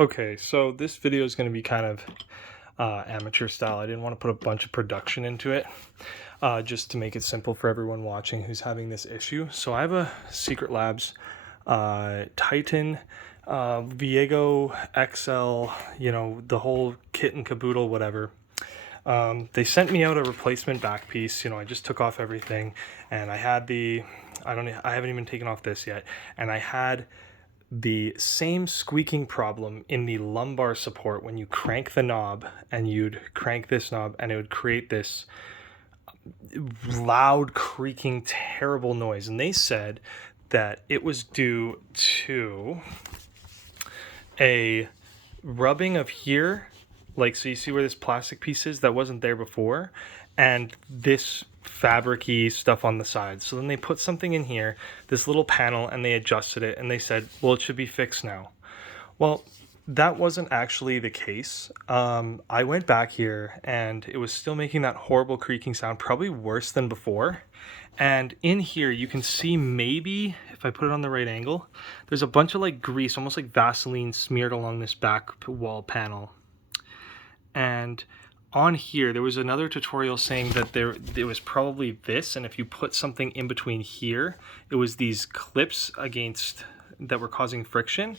Okay, so this video is going to be kind of amateur style. I didn't want to put a bunch of production into it, just to make it simple for everyone watching who's having this issue. So I have a Secret Labs Titan Viego XL, the whole kit and caboodle, whatever. They sent me out a replacement back piece. I just took off everything, and I had I haven't even taken off this yet, and I had the same squeaking problem in the lumbar support when you crank the knob, and you'd crank this knob and it would create this loud creaking terrible noise. And they said that it was due to a rubbing of here, like, so you see where this plastic piece is that wasn't there before, and this fabricy stuff on the side. So then they put something in here, this little panel, and they adjusted it, and they said, well, it should be fixed now. Well, that wasn't actually the case. I went back here and it was still making that horrible creaking sound, probably worse than before. And in here you can see, maybe if I put it on the right angle, there's a bunch of like grease, almost like Vaseline, smeared along this back wall panel. And on here there was another tutorial saying that it was probably this, and if you put something in between here, it was these clips against that were causing friction.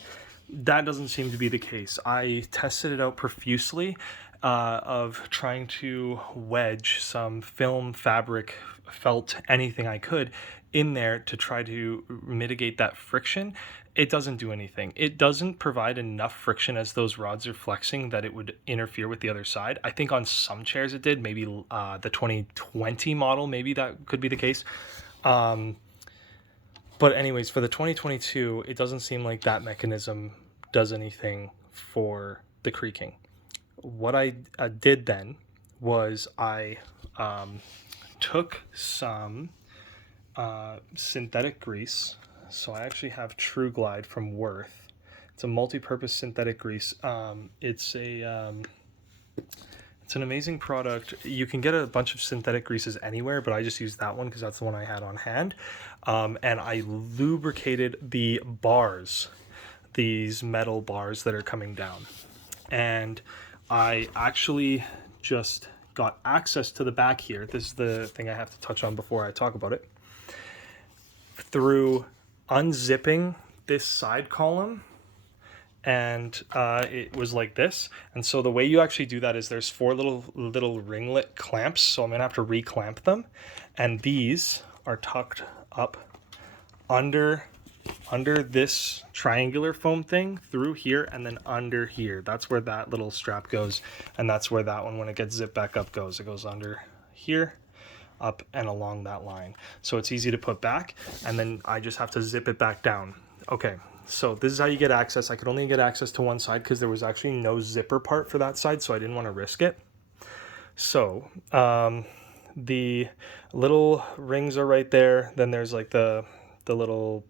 That doesn't seem to be the case. I tested it out profusely, of trying to wedge some film, fabric, felt, anything I could in there to try to mitigate that friction. It doesn't do anything. It doesn't provide enough friction as those rods are flexing that it would interfere with the other side. I think on some chairs it did, maybe the 2020 model, maybe that could be the case. But anyways, for the 2022, it doesn't seem like that mechanism does anything for the creaking. What I did then was I took some synthetic grease. So I actually have True Glide from Worth. It's a multi-purpose synthetic grease. It's an amazing product. You can get a bunch of synthetic greases anywhere, but I just used that one because that's the one I had on hand. And I lubricated the bars, these metal bars that are coming down. And I actually just got access to the back here. This is the thing I have to touch on before I talk about it. Through unzipping this side column, and it was like this. And so the way you actually do that is there's four little ringlet clamps, so I'm gonna have to reclamp them, and these are tucked up under this triangular foam thing, through here, and then under here. That's where that little strap goes, and that's where that one, when it gets zipped back up, goes. It goes under here, up and along that line, so it's easy to put back, and then I just have to zip it back down. Okay, so this is how you get access. I could only get access to one side because there was actually no zipper part for that side, so I didn't want to risk it. So the little rings are right there. Then there's like the little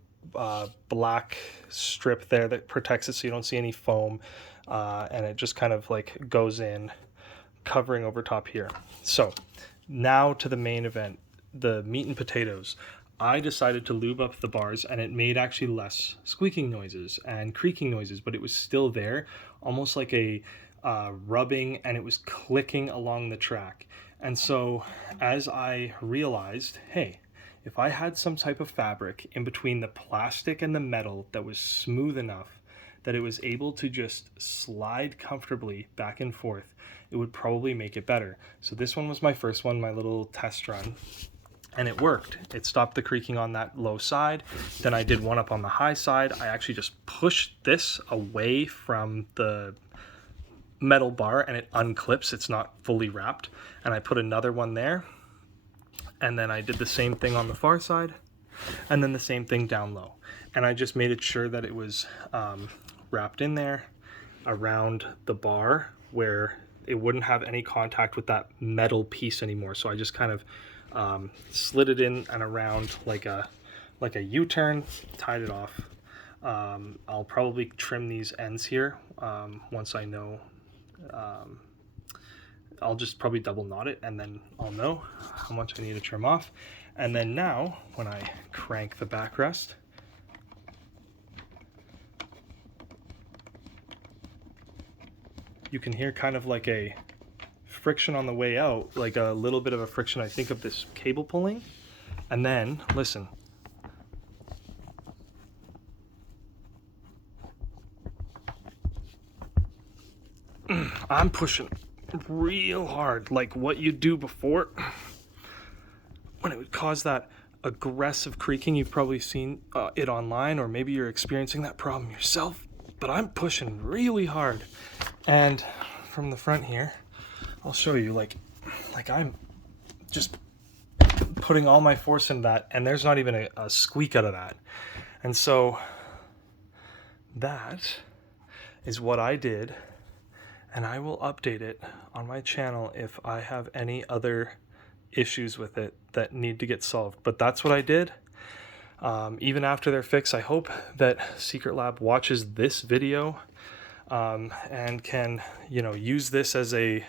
black strip there that protects it so you don't see any foam, and it just kind of like goes in, covering over top here. So now to the main event, the meat and potatoes. I decided to lube up the bars, and it made actually less squeaking noises and creaking noises, but it was still there, almost like a rubbing, and it was clicking along the track. And so as I realized, hey, if I had some type of fabric in between the plastic and the metal that was smooth enough that it was able to just slide comfortably back and forth, it would probably make it better. So this one was my first one, my little test run, and it worked. It stopped the creaking on that low side. Then I did one up on the high side. I actually just pushed this away from the metal bar and it unclips. It's not fully wrapped. And I put another one there. And then I did the same thing on the far side, and then the same thing down low. And I just made it sure that it was wrapped in there around the bar where it wouldn't have any contact with that metal piece anymore. So I just kind of slid it in and around like a U-turn, tied it off. I'll probably trim these ends here once I know. I'll just probably double knot it, and then I'll know how much I need to trim off. And then now, when I crank the backrest, you can hear kind of like a friction on the way out, like a little bit of a friction, I think, of this cable pulling. And then, listen. I'm pushing real hard, like what you do before when it would cause that aggressive creaking. You've probably seen it online, or maybe you're experiencing that problem yourself, but I'm pushing really hard. And from the front here, I'll show you, like I'm just putting all my force in that, and there's not even a squeak out of that. And so that is what I did, and I will update it on my channel if I have any other issues with it that need to get solved. But that's what I did. Even after their fix, I hope that Secret Lab watches this video and can, you know, use this as a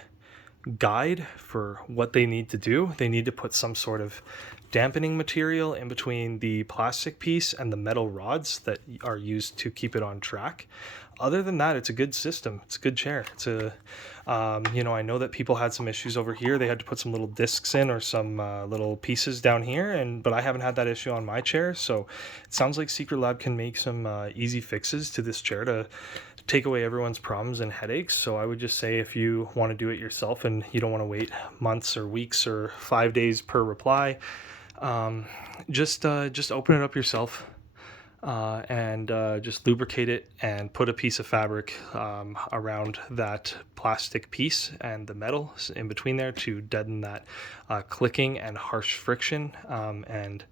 guide for what they need to do. They need to put some sort of dampening material in between the plastic piece and the metal rods that are used to keep it on track. Other than that, it's a good system. It's a good chair. It's a, you know, I know that people had some issues over here. They had to put some little discs in, or some little pieces down here, but I haven't had that issue on my chair. So it sounds like Secret Lab can make some easy fixes to this chair to take away everyone's problems and headaches. So I would just say, if you want to do it yourself and you don't want to wait months or weeks or 5 days per reply, just open it up yourself and just lubricate it and put a piece of fabric around that plastic piece and the metal in between there to deaden that clicking and harsh friction, and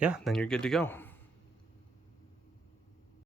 yeah, then you're good to go.